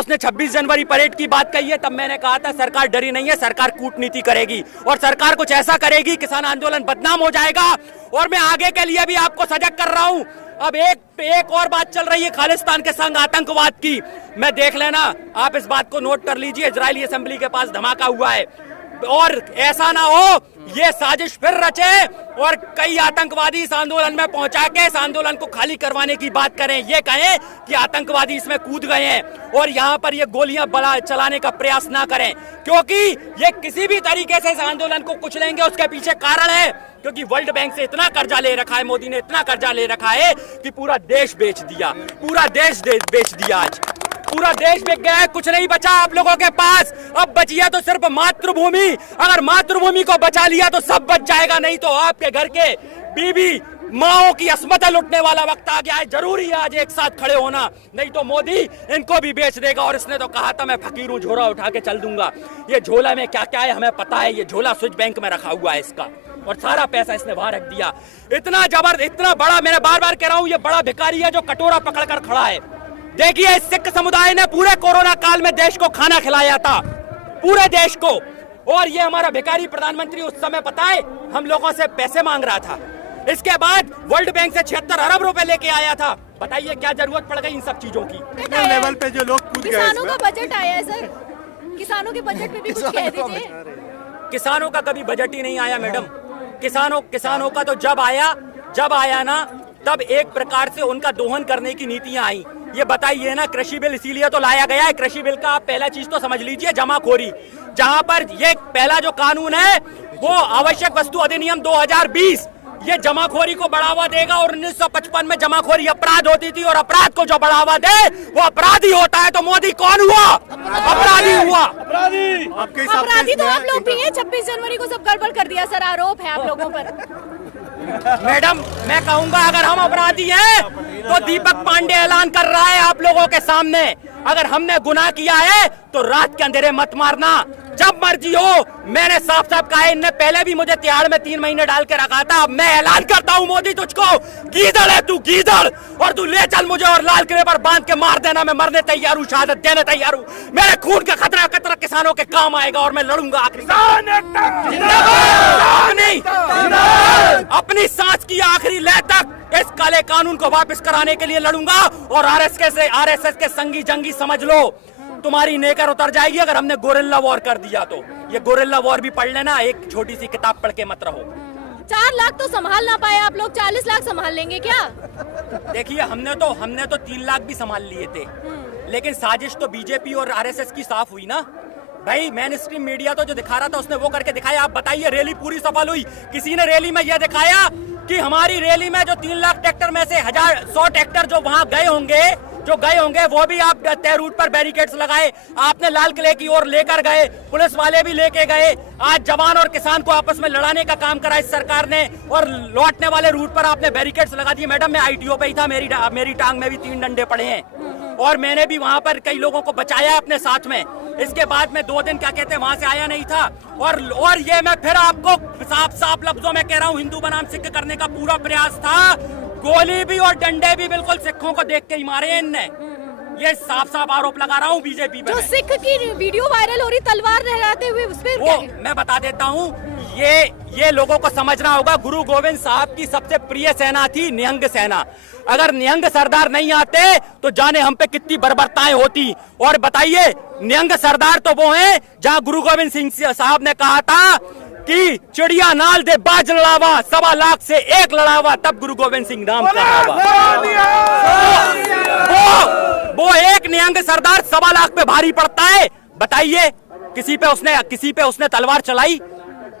उसने 26 जनवरी परेड की बात कही है, तब मैंने कहा था सरकार डरी नहीं है, सरकार कूटनीति करेगी और सरकार कुछ ऐसा करेगी किसान आंदोलन बदनाम हो जाएगा। और मैं आगे के लिए भी आपको सजग कर रहा हूं। अब एक और बात चल रही है खालिस्तान के संग आतंकवाद की, मैं देख लेना, आप इस बात को नोट कर लीजिए। इजरायली असेंबली के पास धमाका हुआ है और ऐसा ना हो ये साजिश फिर रचे और कई आतंकवादी इस आंदोलन में पहुंचा के इस आंदोलन को खाली करवाने की बात करें, ये कहें कि आतंकवादी इसमें कूद गए हैं और यहाँ पर ये गोलियां बड़ा चलाने का प्रयास ना करें, क्योंकि ये किसी भी तरीके से इस आंदोलन को कुचलेंगे। उसके पीछे कारण है क्योंकि वर्ल्ड बैंक से इतना कर्जा ले रखा है, मोदी ने इतना कर्जा ले रखा है कि पूरा देश बेच दिया, पूरा देश बेच दिया। आज पूरा देश बिक गया है, कुछ नहीं बचा आप लोगों के पास। अब बची है तो सिर्फ मातृभूमि। अगर मातृभूमि को बचा लिया तो सब बच जाएगा, नहीं तो आपके घर के बीबी माओ की अस्मतें लुटने वाला वक्त आ गया है। जरूरी है आज एक साथ खड़े होना, नहीं तो मोदी इनको भी बेच देगा। और इसने तो कहा था मैं फकीर हूं, झोला उठा के चल दूंगा। ये झोला में क्या क्या है हमें पता है, ये झोला स्विच बैंक में रखा हुआ है इसका और सारा पैसा इसने बाहर रख दिया। इतना जबरदस्त, इतना बड़ा, मैं बार बार कह रहा हूं, ये बड़ा भिखारी है जो कटोरा पकड़कर खड़ा है। देखिए सिख समुदाय ने पूरे कोरोना काल में देश को खाना खिलाया था, पूरे देश को, और ये हमारा भिखारी प्रधानमंत्री उस समय पता है हम लोगों से पैसे मांग रहा था। इसके बाद वर्ल्ड बैंक से 76 अरब रुपए लेके आया था। बताइए क्या जरूरत पड़ गई इन सब चीजों की। लेवल पे जो लोग कूद गए, किसानों का बजट आया है सर, किसानों के बजट में भी कुछ कह दीजिए। किसानों का कभी बजट ही नहीं आया मैडम। किसानों का तो जब आया ना, तब एक प्रकार से उनका दोहन करने की नीतियां आई। ये बताइए ना, कृषि बिल इसीलिए तो लाया गया है। कृषि बिल का आप पहला चीज तो समझ लीजिए, जमाखोरी। जहां पर ये पहला जो कानून है वो आवश्यक वस्तु अधिनियम 2020, ये जमाखोरी को बढ़ावा देगा। और 1955 में जमाखोरी अपराध होती थी और अपराध को जो बढ़ावा दे वो अपराधी होता है। तो मोदी कौन हुआ? अपराधी हुआ। अपराधी तो आप लोग भी हैं। 26 जनवरी को सब गड़बड़ कर दिया सर, आरोप है आप लोगों पर। मैडम मैं कहूंगा अगर हम अपराधी हैं तो दीपक पांडे ऐलान कर रहा है आप लोगों के सामने, अगर हमने गुनाह किया है तो रात के अंधेरे मत मारना, जब मर्जी हो। मैंने साफ साफ कहा है, इनने पहले भी मुझे तिहाड़ में 3 महीने डाल के रखा था। अब मैं ऐलान करता हूँ मोदी, तुझको गीदड़ है तू, गीदड़, और तू ले चल मुझे और लाल किले पर बांध के मार देना। मैं मरने तैयार हूँ, शहादत देने तैयार हूँ। मेरे खून का खतरा किसानों के काम आएगा और मैं लड़ूंगा आखिरी अपनी सांस की आखिरी लय तक इस काले कानून को वापस कराने के लिए लड़ूंगा। और आरएसएस के संगी जंगी समझ लो, तुम्हारी नेकर उतर जाएगी अगर हमने गोरिल्ला वॉर कर दिया तो। ये गोरिल्ला वॉर भी पढ़ लेना, एक छोटी सी किताब पढ़ के मत रहो। 4 लाख तो संभाल ना पाए आप लोग, 40 लाख संभाल लेंगे क्या? देखिए हमने तो 3 लाख भी संभाल लिए थे, लेकिन साजिश तो बीजेपी और आरएसएस की साफ हुई ना भाई। मेन स्ट्रीम मीडिया तो जो दिखा रहा था उसने वो करके दिखाया। आप बताइए रैली पूरी सफल हुई? किसी ने रैली में यह दिखाया कि हमारी रैली में जो 3 लाख ट्रैक्टर में से 100 ट्रैक्टर जो वहां गए होंगे वो भी आप तय रूट पर बैरिकेड्स लगाए, आपने लाल किले की ओर लेकर गए, पुलिस वाले भी लेके गए। आज जवान और किसान को आपस में लड़ाने का काम करा इस सरकार ने, और लौटने वाले रूट पर आपने बैरिकेड्स लगा दिए। मैडम मैं आईटीओ पे ही था, मेरी टांग में भी 3 डंडे पड़े हैं और मैंने भी वहां पर कई लोगों को बचाया अपने साथ में। इसके बाद में 2 दिन क्या कहते हैं वहां से आया नहीं था। और ये मैं फिर आपको साफ लफ्जों में कह रहा हूँ, हिंदू बनाम सिख करने का पूरा प्रयास था। गोली भी और डंडे भी बिल्कुल सिखों को देख के ही मारे इनने। ये साफ आरोप लगा रहा हूँ बीजेपी पे। जो सिख की वीडियो वायरल हो रही तलवार लहराते हुए, उस पे वो मैं बता देता हूँ, ये लोगों को समझना होगा। गुरु गोविंद साहब की सबसे प्रिय सेना थी निहंग सेना। अगर निहंग सरदार नहीं आते तो जाने हम पे कितनी बर्बरताएं होती। और बताइए निहंग सरदार तो वो हैं जहां गुरु गोविंद सिंह साहब ने कहा था कि चिड़िया नाल दे बाज लड़ावा, 1.25 लाख से 1 लड़ावा, तब गुरु गोविंद सिंह नाम वो एक निहंग सरदार 1.25 लाख पे भारी पड़ता है। बताइए किसी पे उसने तलवार चलाई?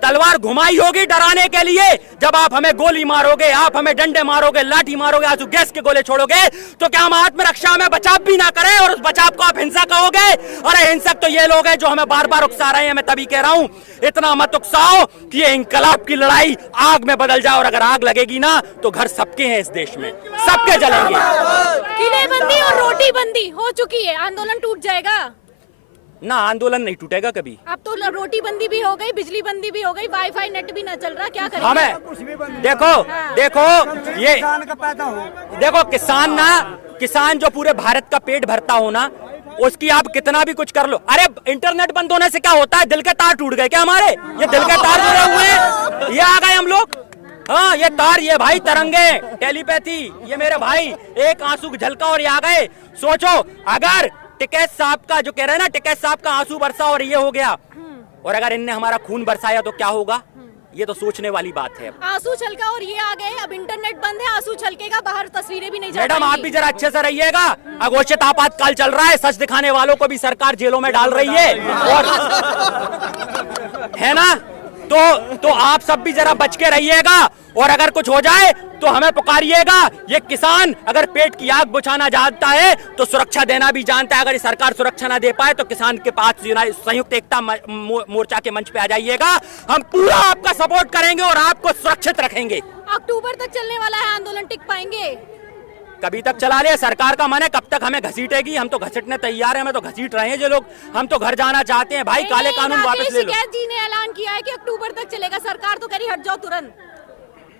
तलवार घुमाई होगी डराने के लिए। जब आप हमें गोली मारोगे, आप हमें डंडे मारोगे, लाठी मारोगे, आंसू गैस के गोले छोड़ोगे, तो क्या हम आत्मरक्षा में बचाव भी ना करें और उस बचाव को आप हिंसा कहोगे? अरे हिंसक तो ये लोग हैं जो हमें बार बार उकसा रहे हैं। मैं तभी कह रहा हूं इतना मत उकसाओ कि ये इंकलाब की लड़ाई आग में बदल जाए। और अगर आग लगेगी ना तो घर सबके हैं इस देश में, सबके जलेंगे। किलेबंदी और रोटी बंदी हो चुकी है, आंदोलन टूट जाएगा ना? आंदोलन नहीं टूटेगा कभी। अब तो रोटी बंदी भी हो गई, बिजली बंदी भी हो गई, वाईफाई नेट भी ना चल रहा, क्या करेंगे? हमें देखो किसान जो पूरे भारत का पेट भरता हो ना, उसकी आप कितना भी कुछ कर लो। अरे इंटरनेट बंद होने से क्या होता है? दिल के तार टूट गए क्या हमारे? ये दिल के तार जुड़े हुए हैं, ये आ गए हम लोग। हाँ ये तार, ये भाई तरंगे, टेलीपैथी, ये मेरे भाई एक आंसू झलका और ये आ गए। सोचो अगर टिकैत साहब का जो कह रहे हैं ना, टिकैत साहब का आंसू बरसा और ये हो गया, और अगर इनने हमारा खून बरसाया तो क्या होगा? ये तो सोचने वाली बात है। आंसू छलका और ये आ गए, अब इंटरनेट बंद है, आंसू छलकेगा, बाहर तस्वीरें भी नहीं जा मैडम आप भी जरा अच्छे से रहिएगा। अघोषित आपातकाल चल रहा है, सच दिखाने वालों को भी सरकार जेलों में डाल रही है, और है ना, तो आप सब भी जरा बच के रहिएगा, और अगर कुछ हो जाए तो हमें पुकारिएगा। ये किसान अगर पेट की आग बुझाना जानता है तो सुरक्षा देना भी जानता है। अगर ये सरकार सुरक्षा ना दे पाए तो किसान के पास संयुक्त एकता मोर्चा के मंच पे आ जाइएगा, हम पूरा आपका सपोर्ट करेंगे और आपको सुरक्षित रखेंगे। अक्टूबर तक चलने वाला है आंदोलन, टिक पाएंगे? कभी तक चला ले, सरकार का मन है, कब तक हमें घसीटेगी? हम तो घसीटने तैयार हैं, हमें तो घसीट रहे हैं जो लोग, हम तो घर जाना चाहते हैं भाई। काले कानून वापस ले लो। जी ने ऐलान किया है कि अक्टूबर तक चलेगा, सरकार तो कह रही हट जाओ तुरंत।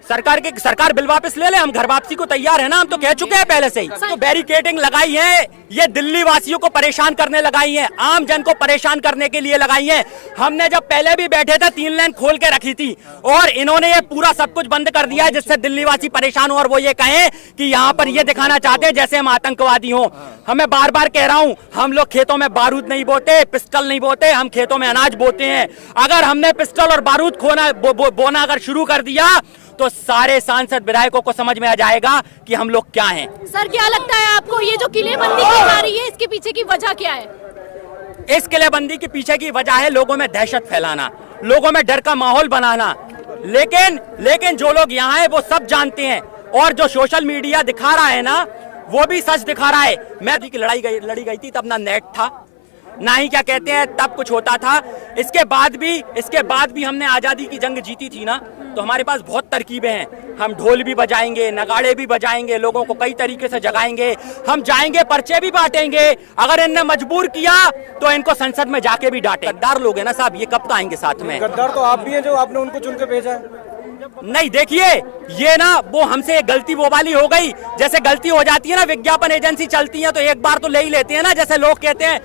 सरकार बिल वापस ले ले, हम घर वापसी को तैयार है ना, हम तो कह चुके हैं पहले से ही। तो बैरिकेडिंग लगाई है, ये दिल्ली वासियों को परेशान करने लगाई है, आम जन को परेशान करने के लिए लगाई है। हमने जब पहले भी बैठे थे 3 लेन खोल के रखी थी, और इन्होंने ये पूरा सब कुछ बंद कर दिया है, जिससे दिल्ली वासी परेशान हो, और वो ये कहें कि यहाँ पर ये दिखाना चाहते हैं जैसे हम आतंकवादी हों। हमें बार बार कह रहा हूँ, हम लोग खेतों में बारूद नहीं बोते, पिस्टल नहीं बोते, हम खेतों में अनाज बोते हैं। अगर हमने पिस्टल और बारूद बोना अगर शुरू कर दिया तो सारे सांसद विधायकों को समझ में आ जाएगा कि हम लोग क्या हैं। सर क्या लगता है आपको, ये जो किलेबंदी की जा रही है, इसके पीछे की वजह क्या है? इस किलेबंदी के पीछे की वजह है लोगों में दहशत फैलाना, लोगों में डर का माहौल बनाना। लेकिन जो लोग यहाँ हैं वो सब जानते हैं, और जो सोशल मीडिया दिखा रहा है ना, वो भी सच दिखा रहा है। मैं की लड़ी गई थी तब ना नेट था, ना ही क्या कहते हैं तब कुछ होता था। इसके बाद भी हमने आजादी की जंग जीती थी ना, तो हमारे पास बहुत तरकीबें हैं। हम ढोल भी बजाएंगे, नगाड़े भी बजाएंगे, लोगों को कई तरीके से जगाएंगे, हम जाएंगे पर्चे भी बांटेंगे। अगर इनने मजबूर किया तो इनको संसद में जाके भी डांटे। गद्दार लोग हैं ना साहब, ये कब तो आएंगे साथ में? गद्दार तो आप भी हैं जो आपने उनको चुन के भेजा है। नहीं देखिए, ये ना वो हमसे गलती वो वाली हो गई, जैसे गलती हो जाती है ना, विज्ञापन एजेंसी चलती है तो एक बार तो ले ही लेते हैं ना। जैसे लोग कहते हैं,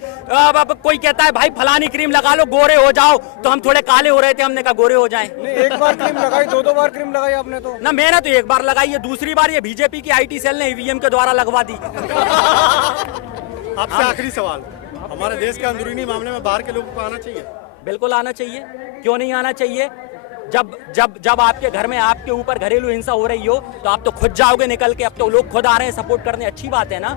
अब कोई कहता है भाई फलानी क्रीम लगा लो गोरे हो जाओ, तो हम थोड़े काले हो रहे थे, हमने कहा गोरे हो जाएं। नहीं, एक बार क्रीम लगाई, 2 बार क्रीम लगाई आपने तो ना, मैंने तो एक बार लगाई है, दूसरी बार ये बीजेपी की IT सेल ने EVM के द्वारा लगवा दी। आपसे आखिरी सवाल, हमारे देश के अंदरूनी मामले में बाहर के लोगों को आना चाहिए? बिल्कुल आना चाहिए, क्यों नहीं आना चाहिए? जब आपके घर में आपके ऊपर घरेलू हिंसा हो रही हो तो आप तो खुद जाओगे निकल के। अब तो लोग खुद आ रहे हैं सपोर्ट करने, अच्छी बात है ना।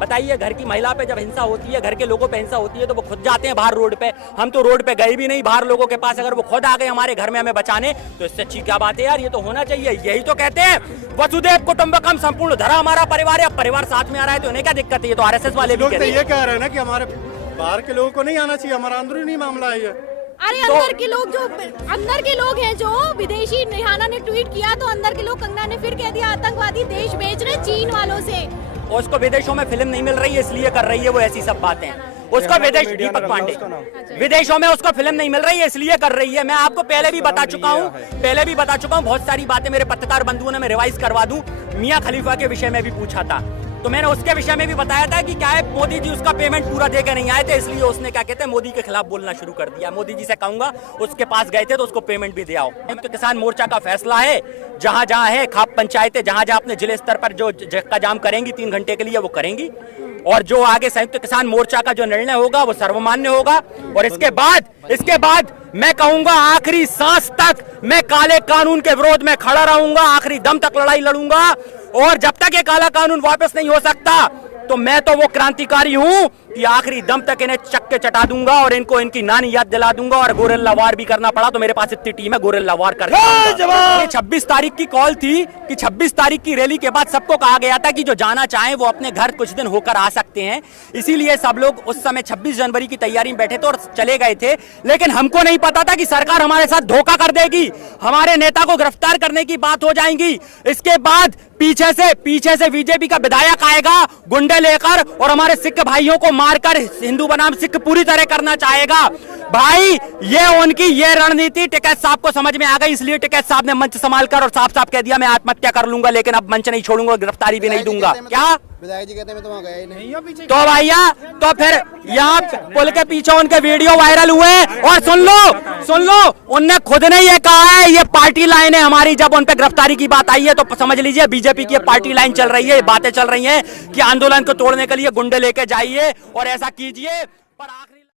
बताइए, घर की महिला पे जब हिंसा होती है, घर के लोगों पे हिंसा होती है, तो वो खुद जाते हैं बाहर रोड पे। हम तो रोड पे गए भी नहीं बाहर लोगों के पास, अगर वो खुद आ गए हमारे घर में हमें बचाने, तो इससे अच्छी क्या बात है यार? ये तो होना चाहिए। यही तो कहते हैं वसुधैव कुटुंबकम, संपूर्ण धरा हमारा परिवार है। अब परिवार साथ में आ रहा है तो उन्हें क्या दिक्कत है? ये तो RSS वाले भी लोग तो ये कह रहे हैं ना कि हमारे बाहर के लोगों को नहीं आना चाहिए, हमारा अंदरूनी मामला है ये। अरे अंदर के लोग हैं जो विदेशी, रिहाना ने ट्वीट किया तो अंदर के लोग, कंगना ने फिर कह दिया आतंकवादी देश बेच रहे चीन वालों से। उसको विदेशों में फिल्म नहीं मिल रही है इसलिए कर रही है वो ऐसी सब बातें। उसको दीपक पांडे, विदेशों में उसको फिल्म नहीं मिल रही है इसलिए कर रही है। मैं आपको पहले भी बता चुका हूँ बहुत सारी बातें मेरे पत्रकार बंधुओं ने मैं रिवाइज करवा दूं। मियां खलीफा के विषय में भी पूछा था तो मैंने उसके विषय में भी बताया था कि क्या है, मोदी जी उसका पेमेंट पूरा देकर नहीं आए थे, इसलिए उसने क्या कहते हैं मोदी के खिलाफ बोलना शुरू कर दिया। मोदी जी से कहूंगा उसके पास गए थे तो उसको पेमेंट भी दे आओ। तो किसान मोर्चा का फैसला है, जहां जहां है खाप पंचायतें, जहां जहां अपने जिले स्तर पर जो जगह जाम करेंगी 3 घंटे के लिए वो करेंगी, और जो आगे संयुक्त किसान मोर्चा का जो निर्णय होगा वो सर्वमान्य होगा। और इसके बाद मैं कहूंगा आखिरी सांस तक मैं काले कानून के विरोध में खड़ा रहूंगा, आखिरी दम तक लड़ाई लड़ूंगा। और जब तक ये काला कानून वापस नहीं हो सकता तो मैं तो वो क्रांतिकारी हूं कि आखिरी दम तक इन्हें चक्के चटा दूंगा और इनको इनकी नानी याद दिला दूंगा। और गोरिल्ला वार भी करना पड़ा तो मेरे पास इतनी टीम है, गोरिल्ला वार कर। 26 तारीख की कॉल थी कि 26 तारीख की रैली के बाद सबको कहा गया था कि जो जाना चाहें वो अपने घर कुछ दिन होकर आ सकते हैं। इसीलिए सब लोग उस समय 26 जनवरी की तैयारी में बैठे थे और चले गए थे। लेकिन हमको नहीं पता था कि सरकार हमारे साथ धोखा कर देगी, हमारे नेता को गिरफ्तार करने की बात हो जाएगी। इसके बाद पीछे से बीजेपी का विधायक आएगा गुंडे लेकर और हमारे सिख भाइयों को मारकर हिंदू बनाम सिख पूरी तरह करना चाहेगा। भाई ये रणनीति टिकैत साहब को समझ में आ गई, इसलिए टिकैत साहब ने मंच संभालकर और साफ कह दिया मैं आत्महत्या कर लूंगा, लेकिन अब मंच नहीं छोड़ूंगा, गिरफ्तारी भी नहीं दूंगा। क्या विधायक जी कहते हैं मैं तो वहां गया ही नहीं। तो भैया तो फिर यहाँ पुल के पीछे उनके वीडियो वायरल हुए और सुन लो उनने खुद ने ये कहा है ये पार्टी लाइन है हमारी। जब उन पे गिरफ्तारी की बात आई है तो समझ लीजिए बीजेपी की पार्टी लाइन चल रही है, बातें चल रही हैं कि आंदोलन को तोड़ने के लिए गुंडे लेके जाइए और ऐसा कीजिए, पर